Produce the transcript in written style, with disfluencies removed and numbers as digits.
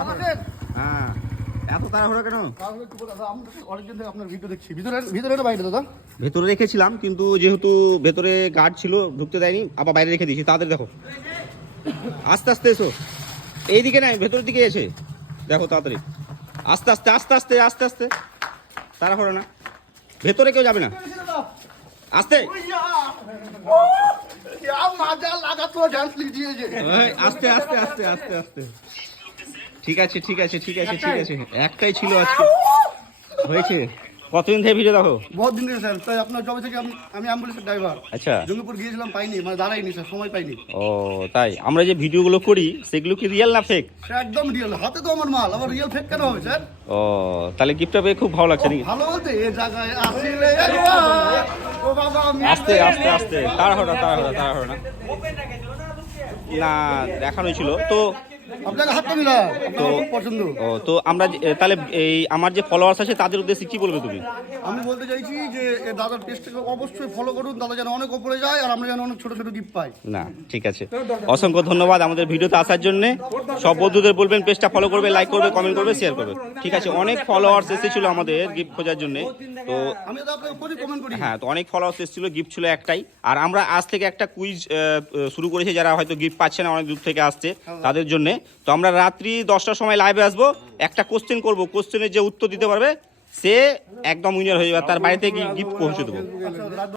আসতে হ্যাঁ, এত তাড়াহুড়ো কেন? অনেকদিন থেকে আপনার ভিডিও দেখছি। ভিতরে বাইরে দাদা? ভেতরে রেখেছিলাম, কিন্তু যেহেতু ভেতরে গার্ড ছিল ঢুকতে দেয়নি, আবার বাইরে রেখে দিয়েছি। তাদের দেখো, আস্তে আস্তে এসো, এইদিকে নাই, ভেতরের দিকে এসে দেখো তাড়াতাড়ি, আস্তে আস্তে আস্তে আস্তে আস্তে আস্তে, তাড়াহুড়ো না, ভেতরে কেউ যাবে না, আস্তে আস্তে আস্তে আস্তে আস্তে আস্তে। ঠিক আছে ঠিক আছে ঠিক আছে ঠিক আছে, একটাই ছিল আজকে, হয়েছে। কতদিন থেকে ভিডিও দেখো? বহুত দিন থেকে স্যার, তাই আপনার জবে থেকে আমি অ্যাম্বুলেন্সের ড্রাইভার। আচ্ছা, জঙ্গিপুর গিয়েছিলাম, পাইনি, মানে দাঁড়াইনি স্যার, সময় পাইনি। ও তাই? আমরা যে ভিডিওগুলো করি সেগুলো কি রিয়েল না ফেক? স্যার একদম রিয়েল, হাতে তো আমার মাল, আবার রিয়েল ফেক কেন হবে স্যার? ও তাহলে গিফটটা পেয়ে খুব ভালো লাগছে নাকি? ভালো বলতে এ জায়গায় আসলে ও বাবা, আমি আস্তে আস্তে আস্তে, তাড়াহুড়ো তাড়াহুড়ো তাড়াহুড়ো না, না দেখানোই ছিল তো। আপনাকে হাতটা মিলা, আপনার খুব পছন্দ। ও তো আমরা তাহলে এই আমার যে ফলোয়ার্স আছে তাদের উদ্দেশ্যে কি বলবে তুমি? আমি বলতে চাইছি যে এ দাদার পেজটাকে অবশ্যই ফলো করুন, দাদা যেন অনেক উপরে যায় আর আমরা যেন অনেক ছোট ছোট গিফট পাই। না ঠিক আছে, অসংখ্য ধন্যবাদ আমাদের ভিডিওতে আসার জন্য। সব বন্ধুদের বলবেন পেজটা ফলো করবে, লাইক করবে, কমেন্ট করবে, শেয়ার করবে। ঠিক আছে, অনেক ফলোয়ার্স এসেছিল আমাদের গিফট খোঁজার জন্য, তো আমি তো আপনাকে প্রতি কমেন্ট করি। হ্যাঁ, তো অনেক ফলোয়ার্স এসেছিল, গিফট ছিল একটাই। আর আমরা আজ থেকে একটা কুইজ শুরু করেছি, যারা হয়তো গিফট পাচ্ছে না, অনেক দূর থেকে আসছে তাদের জন্য। তো আমরা রাত্রি 10টার সময় লাইভে আসবো, একটা কোশ্চেন করবো, কোশ্চেনের যে উত্তর দিতে পারবে সে একদম উইনার হয়ে যাবে, তার বাড়িতে গিয়ে গিফট পৌঁছে দেবো।